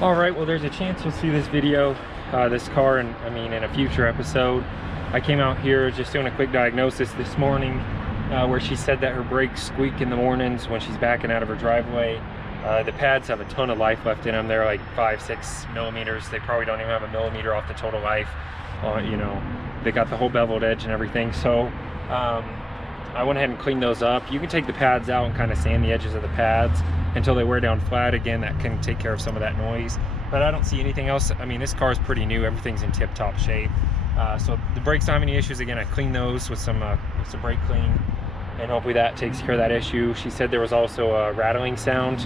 Alright, well there's a chance you'll see this video, this car, in a future episode. I came out here just doing a quick diagnosis this morning where she said that her brakes squeak in the mornings when she's backing out of her driveway. The pads have a ton of life left in them. They're like 5-6 millimeters. They probably don't even have a millimeter off the total life. You know, they got the whole beveled edge and everything. So I went ahead and cleaned those up. You can take the pads out and kind of sand the edges of the pads until they wear down flat again. That can take care of some of that noise, but I don't see anything else. I mean, this car is pretty new. Everything's in tip-top shape. So the brakes don't have any issues. Again, I cleaned those with some brake clean, and hopefully that takes care of that issue. She said there was also a rattling sound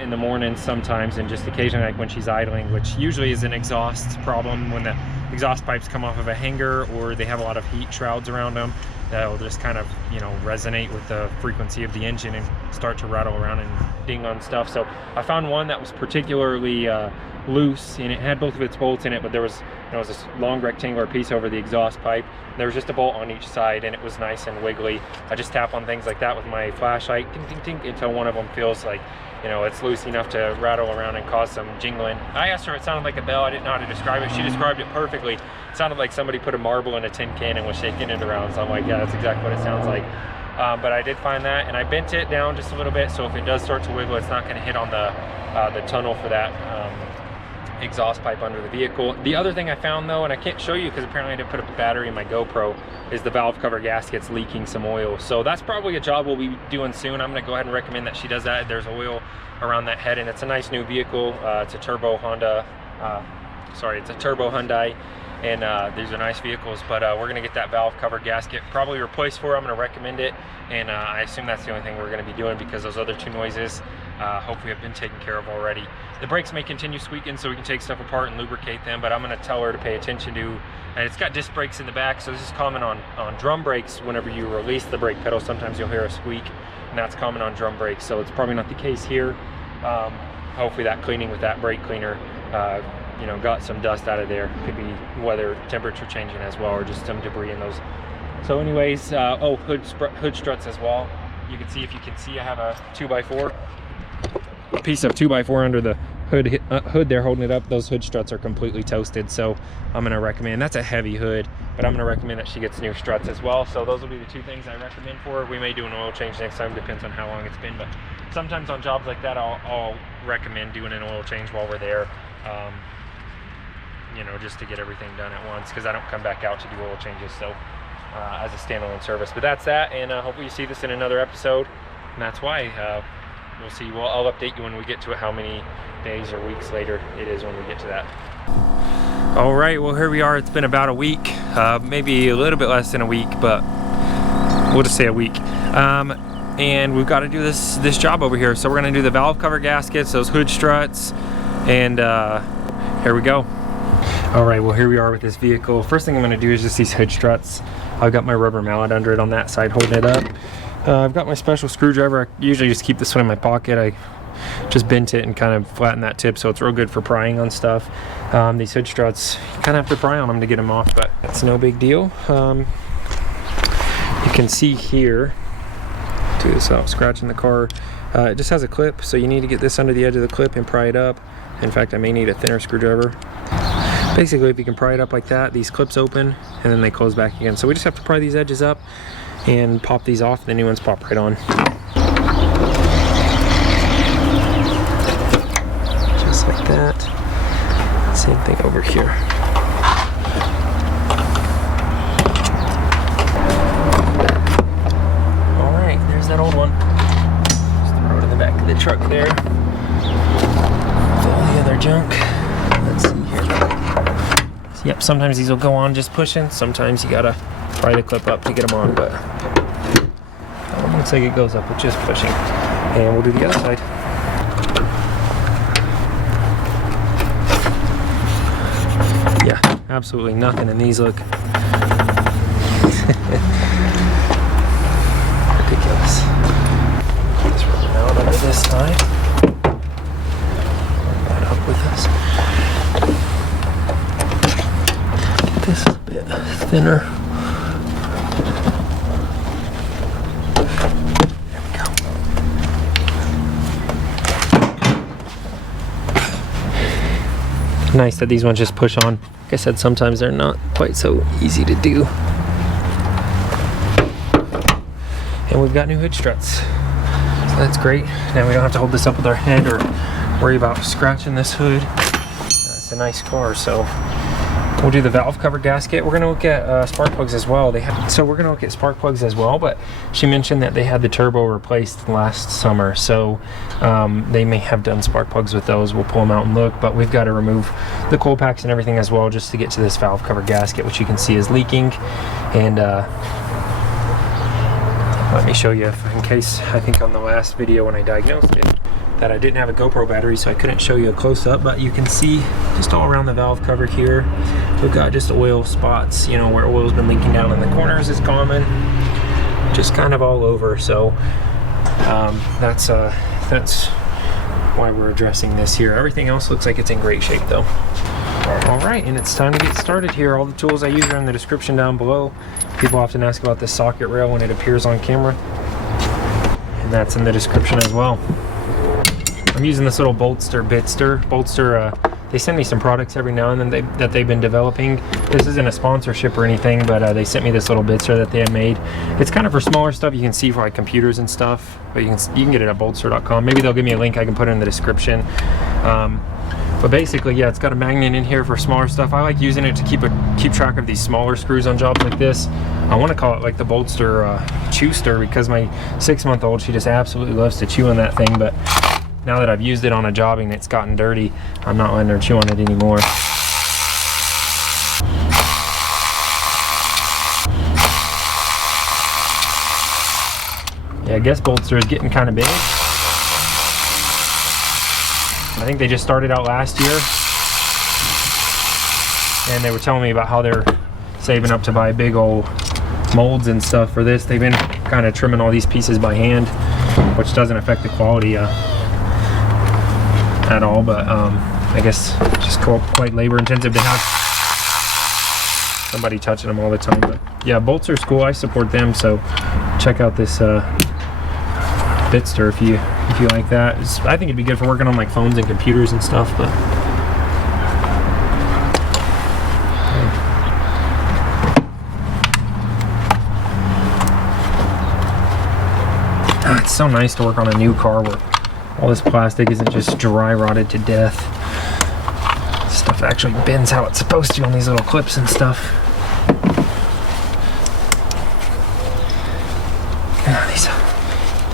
in the morning sometimes, and just occasionally, like when she's idling, which usually is an exhaust problem when the exhaust pipes come off of a hanger or they have a lot of heat shrouds around them. That'll just kind of, you know, resonate with the frequency of the engine and start to rattle around and ding on stuff. So I found one that was particularly loose, and it had both of its bolts in it, but there was, you know, this long rectangular piece over the exhaust pipe. There was just a bolt on each side, and it was nice and wiggly. I just tap on things like that with my flashlight, ting, ting, ting, until one of them feels like, you know, it's loose enough to rattle around and cause some jingling. I asked her if it sounded like a bell. I didn't know how to describe it. She described it perfectly. It sounded like somebody put a marble in a tin can and was shaking it around. So I'm like, yeah, that's exactly what it sounds like. But I did find that, and I bent it down just a little bit, so if it does start to wiggle, it's not going to hit on the tunnel for that exhaust pipe under the vehicle. The other thing I found though, and I can't show you because apparently I didn't put up a battery in my GoPro, is the valve cover gasket's leaking some oil. So that's probably a job we'll be doing soon. I'm going to go ahead and recommend that she does that. There's oil around that head, and it's a nice new vehicle. It's a turbo Hyundai, and these are nice vehicles, but we're going to get that valve cover gasket probably replaced for her. I'm going to recommend it, and I assume that's the only thing we're going to be doing because those other two noises hopefully have been taken care of already. The brakes may continue squeaking so we can take stuff apart and lubricate them, but I'm going to tell her to pay attention to, and it's got disc brakes in the back, so this is common on drum brakes. Whenever you release the brake pedal, sometimes you'll hear a squeak, and that's common on drum brakes, so it's probably not the case here. Hopefully that cleaning with that brake cleaner you know, got some dust out of there. Could be weather, temperature changing as well, or just some debris in those. So anyways, oh, hood struts as well. You can see, if you can see, I have a 2x4, a piece of 2x4 under the hood there holding it up. Those hood struts are completely toasted, so I'm going to recommend, that's a heavy hood, but I'm going to recommend that she gets new struts as well. So those will be the two things I recommend for her. We may do an oil change next time, depends on how long it's been, but sometimes on jobs like that I'll recommend doing an oil change while we're there, you know, just to get everything done at once, because I don't come back out to do oil changes, so as a standalone service. But that's that, and hopefully you see this in another episode, and that's why we'll see. Well, I'll update you when we get to it, how many days or weeks later it is when we get to that. All right, well, here we are. It's been about a week, maybe a little bit less than a week, but we'll just say a week. And we've got to do this job over here. So we're going to do the valve cover gaskets, those hood struts, and here we go. All right, well, here we are with this vehicle. First thing I'm going to do is just these hood struts. I've got my rubber mallet under it on that side holding it up. I've got my special screwdriver. I usually just keep this one in my pocket. I just bent it and kind of flattened that tip, so it's real good for prying on stuff. These hood struts, you kind of have to pry on them to get them off, but it's no big deal. You can see here, do this without scratching the car. It just has a clip, so you need to get this under the edge of the clip and pry it up. In fact, I may need a thinner screwdriver. Basically, if you can pry it up like that, these clips open and then they close back again. So we just have to pry these edges up and pop these off. The new ones pop right on. Just like that. Same thing over here. All right, there's that old one. Just throw it in the back of the truck there. With all the other junk. Let's see here. So, yep, sometimes these will go on just pushing. Sometimes you gotta pry the clip up to get them on, but looks like it goes up with just pushing. And we'll do the other side. Yeah, absolutely nothing in these look ridiculous. Just roll it out under this side. Roll that up with us. Get this a bit thinner. Nice that these ones just push on. Like I said, sometimes they're not quite so easy to do. And we've got new hood struts. So that's great. Now we don't have to hold this up with our head or worry about scratching this hood. It's a nice car, so we'll do the valve cover gasket. We're gonna look at spark plugs as well. So we're gonna look at spark plugs as well, but she mentioned that they had the turbo replaced last summer, so they may have done spark plugs with those. We'll pull them out and look, but we've got to remove the coil packs and everything as well just to get to this valve cover gasket, which you can see is leaking. And let me show you, in case, I think on the last video when I diagnosed it, that I didn't have a GoPro battery, so I couldn't show you a close-up, but you can see just all around the valve cover here, we've got just oil spots, you know, where oil's been leaking down in the corners is common, just kind of all over. So that's why we're addressing this here. Everything else looks like it's in great shape though. All right, and it's time to get started here. All the tools I use are in the description down below. People often ask about the socket rail when it appears on camera, and that's in the description as well. I'm using this little 𝘮𝘍𝘍. They send me some products every now and then that they've been developing. This isn't a sponsorship or anything, but they sent me this little 𝘮𝘍 that they had made. It's kind of for smaller stuff. You can see for like computers and stuff, but you can get it at 𝘮𝘍𝑍.com. Maybe they'll give me a link I can put it in the description. But basically, yeah, it's got a magnet in here for smaller stuff. I like using it to keep track of these smaller screws on jobs like this. I want to call it like the 𝘮𝘍𝘍 chew stir, because my 6-month-old, she just absolutely loves to chew on that thing. But now that I've used it on a job and it's gotten dirty, I'm not letting her chew on it anymore. Yeah, I guess 𝘮𝘍𝘍 is getting kind of big. I think they just started out last year, and they were telling me about how they're saving up to buy big old molds and stuff for this. They've been kind of trimming all these pieces by hand, which doesn't affect the quality at all, but I guess just quite labor intensive to have somebody touching them all the time. But yeah, 𝘮𝘍𝘍 is cool. I support them, so check out this 𝘮𝘍𝘍 if you like that. I think it'd be good for working on like phones and computers and stuff. But it's so nice to work on a new car where all this plastic isn't just dry rotted to death. Stuff actually bends how it's supposed to on these little clips and stuff.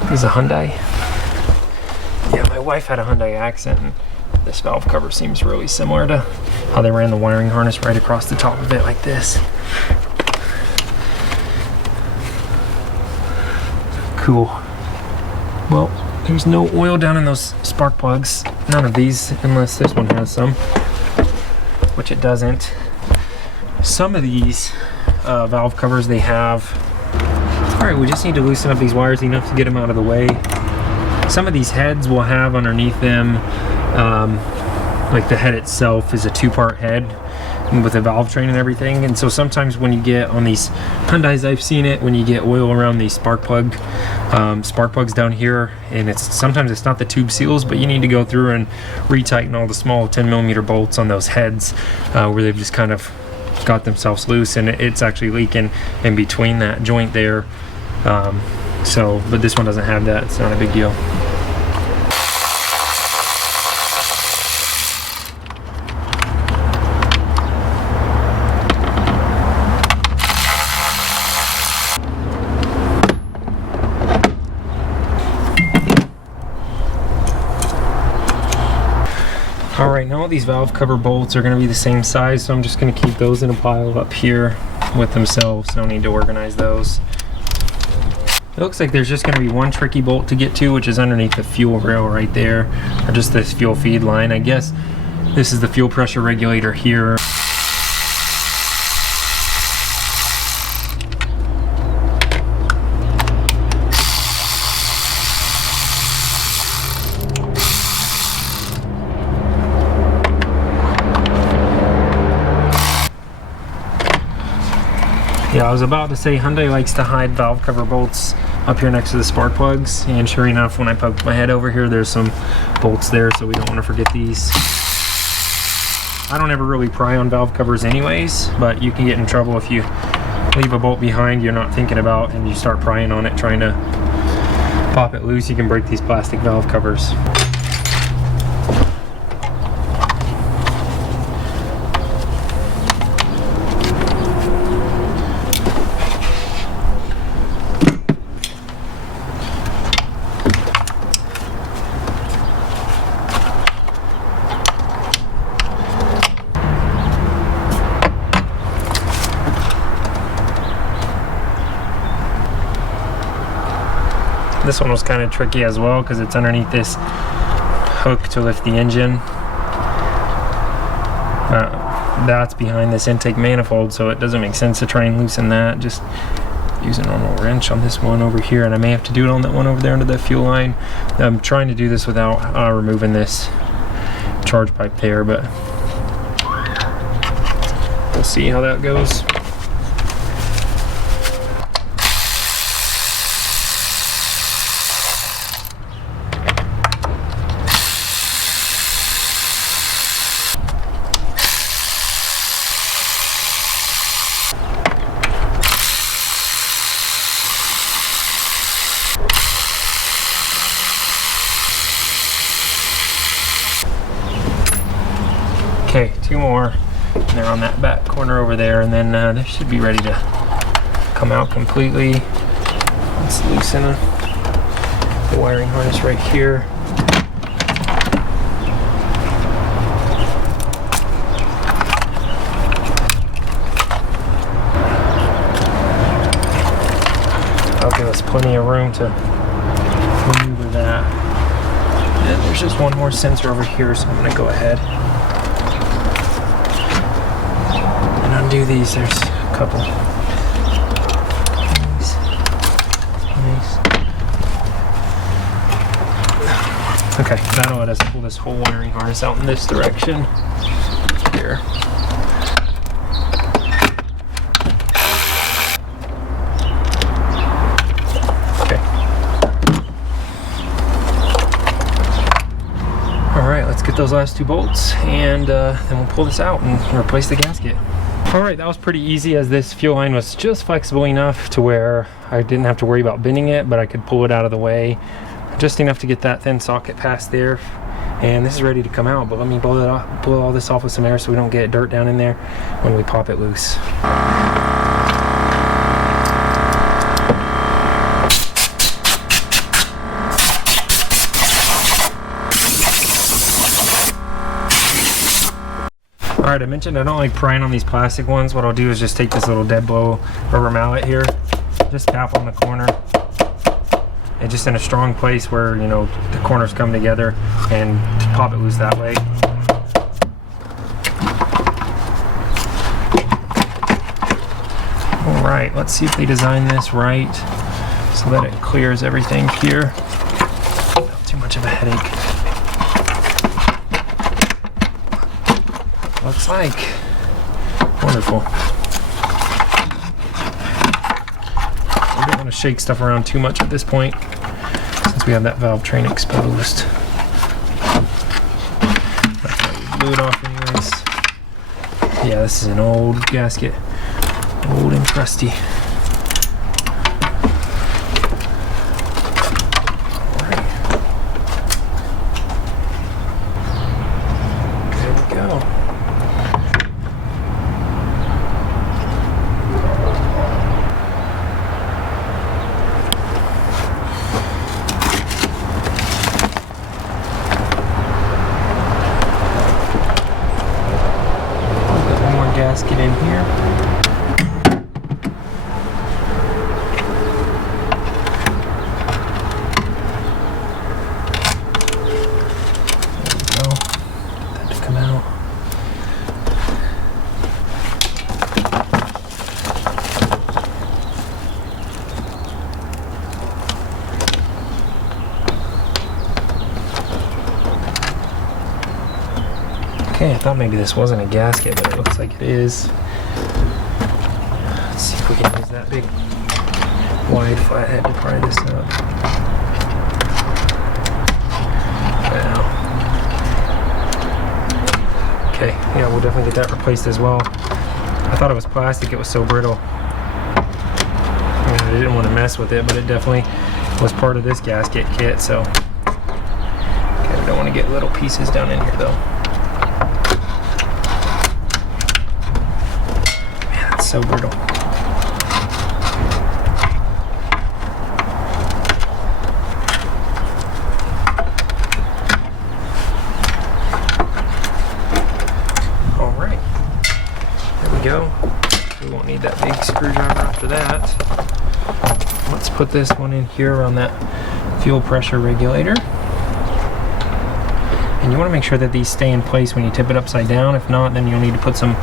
These a Hyundai. Yeah, my wife had a Hyundai Accent, and this valve cover seems really similar to how they ran the wiring harness right across the top of it like this. Cool. Well, there's no oil down in those spark plugs. None of these, unless this one has some, which it doesn't. Some of these valve covers they have. All right, we just need to loosen up these wires enough to get them out of the way. Some of these heads will have underneath them, like the head itself is a 2-part head with a valve train and everything. And so sometimes when you get on these Hyundais, I've seen it, when you get oil around these spark plugs down here, and sometimes it's not the tube seals, but you need to go through and retighten all the small 10mm bolts on those heads where they've just kind of got themselves loose, and it's actually leaking in between that joint there. But this one doesn't have that. It's not a big deal. All right, now all these valve cover bolts are going to be the same size, so I'm just going to keep those in a pile up here with themselves. No need to organize those. It looks like there's just going to be one tricky bolt to get to, which is underneath the fuel rail right there, or just this fuel feed line. I guess this is the fuel pressure regulator here. Yeah, I was about to say Hyundai likes to hide valve cover bolts up here next to the spark plugs, and sure enough, when I poked my head over here, there's some bolts there, so we don't want to forget these. I don't ever really pry on valve covers anyways, but you can get in trouble if you leave a bolt behind you're not thinking about and you start prying on it trying to pop it loose. You can break these plastic valve covers. This one was kind of tricky as well because it's underneath this hook to lift the engine. That's behind this intake manifold, so it doesn't make sense to try and loosen that. Just use a normal wrench on this one over here, and I may have to do it on that one over there under the fuel line. I'm trying to do this without removing this charge pipe there, but we'll see how that goes. Okay, 2 more, and they're on that back corner over there, and then they should be ready to come out completely. Let's loosen the wiring harness right here. That'll give us plenty of room to maneuver that. And there's just one more sensor over here, so I'm going to go ahead undo these. There's a couple. Nice. Okay, that'll let us pull this whole wiring harness out in this direction. Here. Okay. Alright, let's get those last 2 bolts and then we'll pull this out and replace the gasket. Alright, that was pretty easy as this fuel line was just flexible enough to where I didn't have to worry about bending it, but I could pull it out of the way. Just enough to get that thin socket past there. And this is ready to come out, but let me blow all this off with some air so we don't get dirt down in there when we pop it loose. Alright, I mentioned I don't like prying on these plastic ones. What I'll do is just take this little dead blow rubber mallet here, just tap on the corner, and just in a strong place where, you know, the corners come together, and pop it loose that way. Alright, let's see if they design this right so that it clears everything here. Not too much of a headache. Looks like wonderful. I don't want to shake stuff around too much at this point since we have that valve train exposed. Blew it off anyways. Yeah, this is an old gasket, old and crusty. Gasket in here. There we go. Get that to come out. Okay, I thought maybe this wasn't a gasket, but it looks like it is. Let's see if we can use that big wide flathead to pry this up. Wow. Okay, yeah, we'll definitely get that replaced as well. I thought it was plastic, it was so brittle. I didn't want to mess with it, but it definitely was part of this gasket kit, so. Okay, we don't want to get little pieces down in here though. Man, it's so brittle. Go. We won't need that big screwdriver after that. Let's put this one in here around that fuel pressure regulator. And you want to make sure that these stay in place when you tip it upside down. If not, then you'll need to put some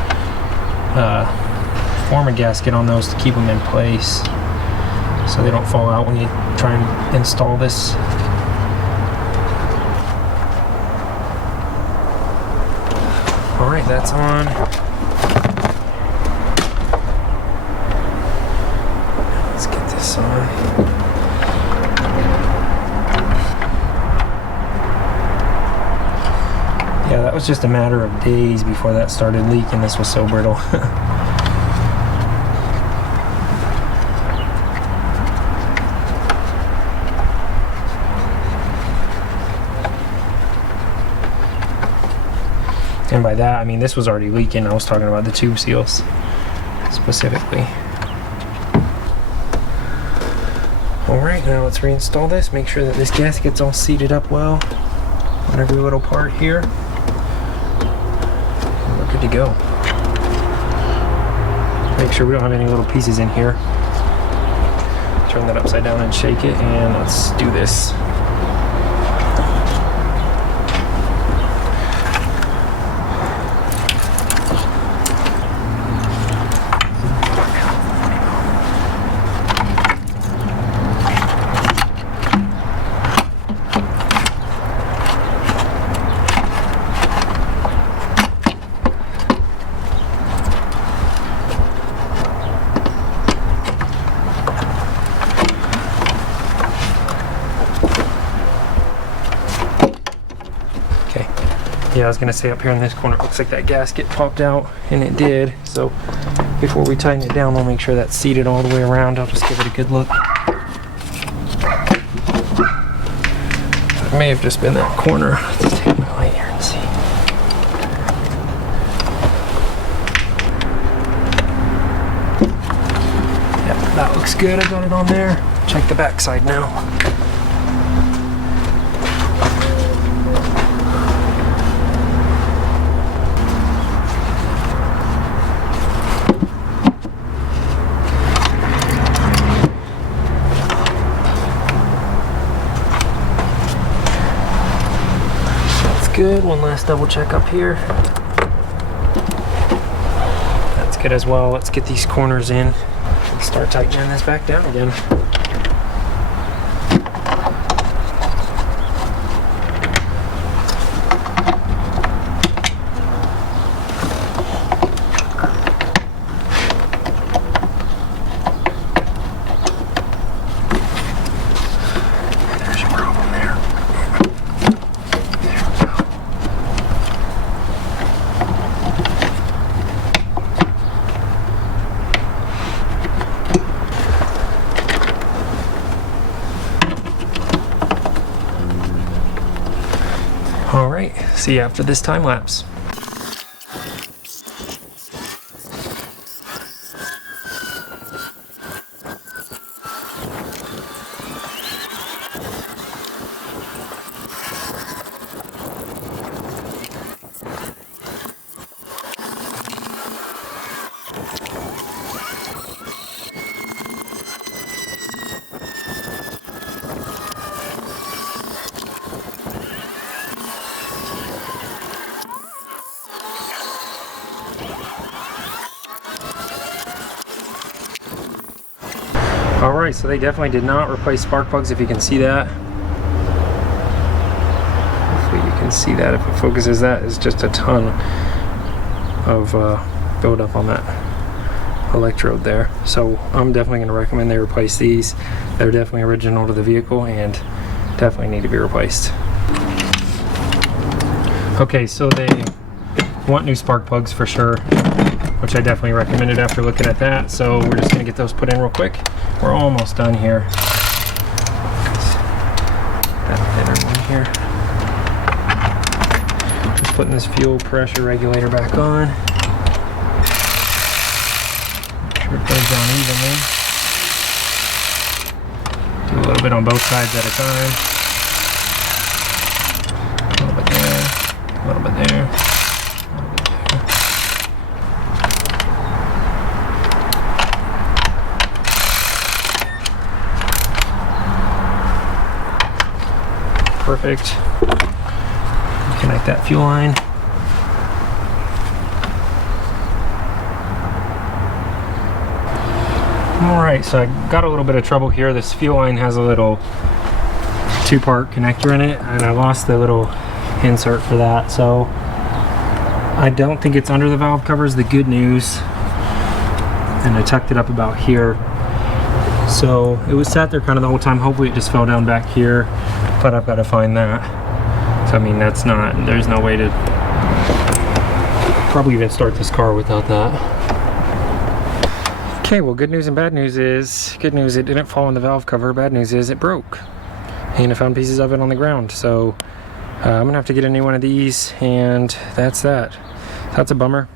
former gasket on those to keep them in place so they don't fall out when you try and install this. Alright, that's on. Yeah, that was just a matter of days before that started leaking. This was so brittle. And by that, I mean this was already leaking. I was talking about the tube seals specifically. Alright, now let's reinstall this. Make sure that this gasket's all seated up well on every little part here. And we're good to go. Make sure we don't have any little pieces in here. Turn that upside down and shake it, and let's do this. Yeah, I was gonna say up here in this corner, it looks like that gasket popped out, and it did. So before we tighten it down, we'll make sure that's seated all the way around. I'll just give it a good look. It may have just been that corner. Let's take my light here and see. Yep, that looks good. I got it on there. Check the back side now. Good. One last double check up here. That's good as well. Let's get these corners in and start tightening this back down again. Alright, see you after this time lapse. Alright, so they definitely did not replace spark plugs, if you can see that. Hopefully you can see that if it focuses. That is just a ton of buildup on that electrode there. So I'm definitely going to recommend they replace these. They're definitely original to the vehicle and definitely need to be replaced. Okay, so they want new spark plugs for sure, which I definitely recommended after looking at that. So we're just gonna get those put in real quick. We're almost done here. That thinner one here. Just putting this fuel pressure regulator back on. Make sure it goes on evenly. Do a little bit on both sides at a time. A little bit there, a little bit there. Perfect. Connect that fuel line. Alright, so I got a little bit of trouble here. This fuel line has a little 2-part connector in it, and I lost the little insert for that. So I don't think it's under the valve covers, the good news. And I tucked it up about here. So it was sat there kind of the whole time. Hopefully it just fell down back here, but I've got to find that. So I mean, that's not, there's no way to probably even start this car without that. Okay, well, good news and bad news is, good news, it didn't fall in the valve cover. Bad news is it broke, and I found pieces of it on the ground. So I'm gonna have to get a new one of these, and that's that. That's a bummer.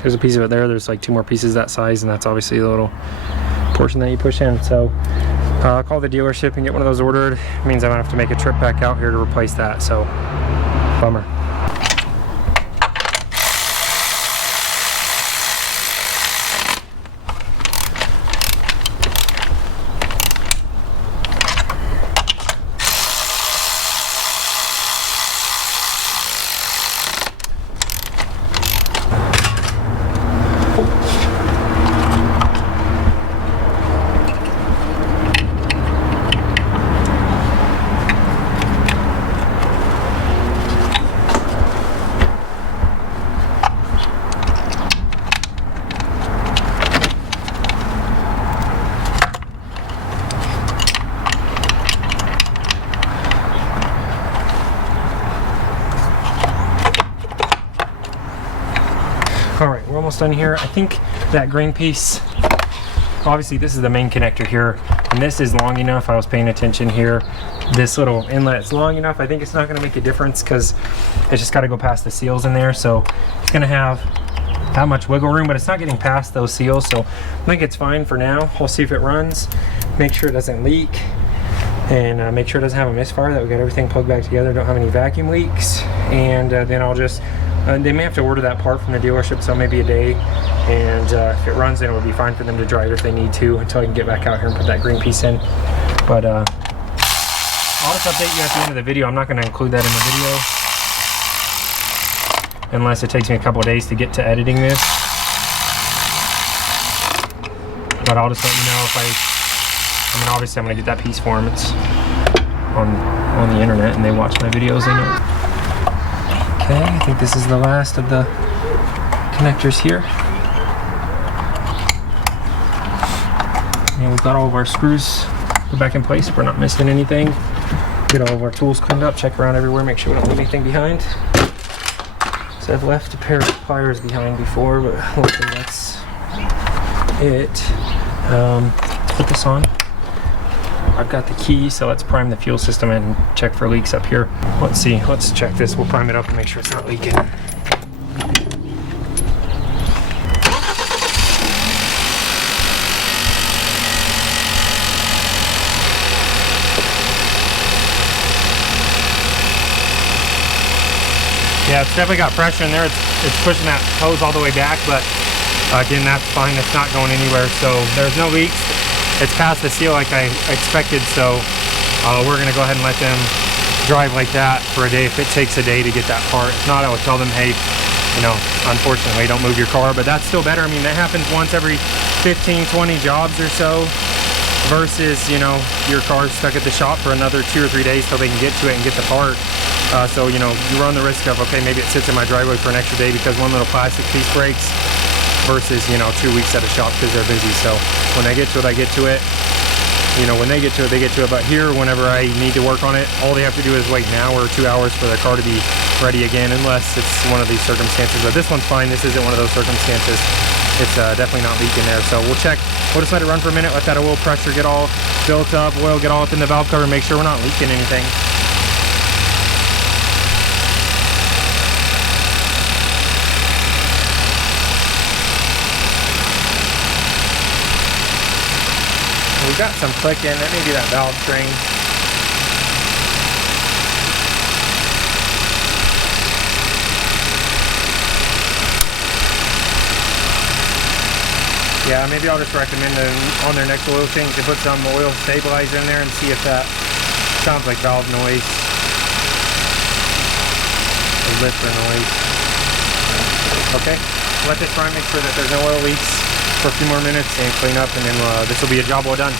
There's a piece of it there. There's like 2 more pieces that size, and that's obviously the little portion that you push in. So I'll call the dealership and get one of those ordered. It means I'm gonna have to make a trip back out here to replace that. So bummer. Alright, we're almost done here. I think that green piece, obviously this is the main connector here, and this is long enough. I was paying attention here. This little inlet is long enough. I think it's not going to make a difference because it's just got to go past the seals in there. So it's going to have that much wiggle room, but it's not getting past those seals. So I think it's fine for now. We'll see if it runs, make sure it doesn't leak, and make sure it doesn't have a misfire, that we got everything plugged back together, don't have any vacuum leaks. And then I'll just, they may have to order that part from the dealership, so maybe a day. And if it runs, then it would be fine for them to drive it if they need to until I can get back out here and put that green piece in. But I'll just update you at the end of the video. I'm not going to include that in the video unless it takes me a couple of days to get to editing this. But I'll just let you know if I mean, obviously I'm going to get that piece for them. It's on the internet and they watch my videos, they know. Okay, I think this is the last of the connectors here. And we've got all of our screws put back in place. We're not missing anything. Get all of our tools cleaned up, check around everywhere, make sure we don't leave anything behind. So I've left a pair of pliers behind before, but hopefully that's it. Let's put this on. I've got the key, so let's prime the fuel system and check for leaks up here. Let's see, let's check this. We'll prime it up and make sure it's not leaking. Yeah, it's definitely got pressure in there. It's pushing that hose all the way back, but again, that's fine. It's not going anywhere, so there's no leaks. It's past the seal like I expected, so we're gonna go ahead and let them drive like that for a day if it takes a day to get that part. If not, I would tell them, hey, you know, unfortunately, don't move your car, but that's still better. I mean, that happens once every 15, 20 jobs or so versus, you know, your car's stuck at the shop for another 2 or 3 days till they can get to it and get the part. So, you know, you run the risk of, okay, maybe it sits in my driveway for an extra day because one little plastic piece breaks versus, you know, 2 weeks at a shop because they're busy. So when I get to it, I get to it. you know, when they get to it, they get to it. But here, whenever I need to work on it, all they have to do is wait an hour or 2 hours for the car to be ready again, unless it's one of these circumstances. But this one's fine. This isn't one of those circumstances. It's definitely not leaking there. So we'll check. We'll just let it run for a minute, let that oil pressure get all built up, oil get all up in the valve cover, make sure we're not leaking anything. We've got some clicking. That may be that valve string. Yeah, maybe I'll just recommend them on their next oil change to put some oil stabilizer in there and see if that sounds like valve noise or lifter noise. Okay, let this run, make sure that there's no oil leaks for a few more minutes and clean up, and then this will be a job well done.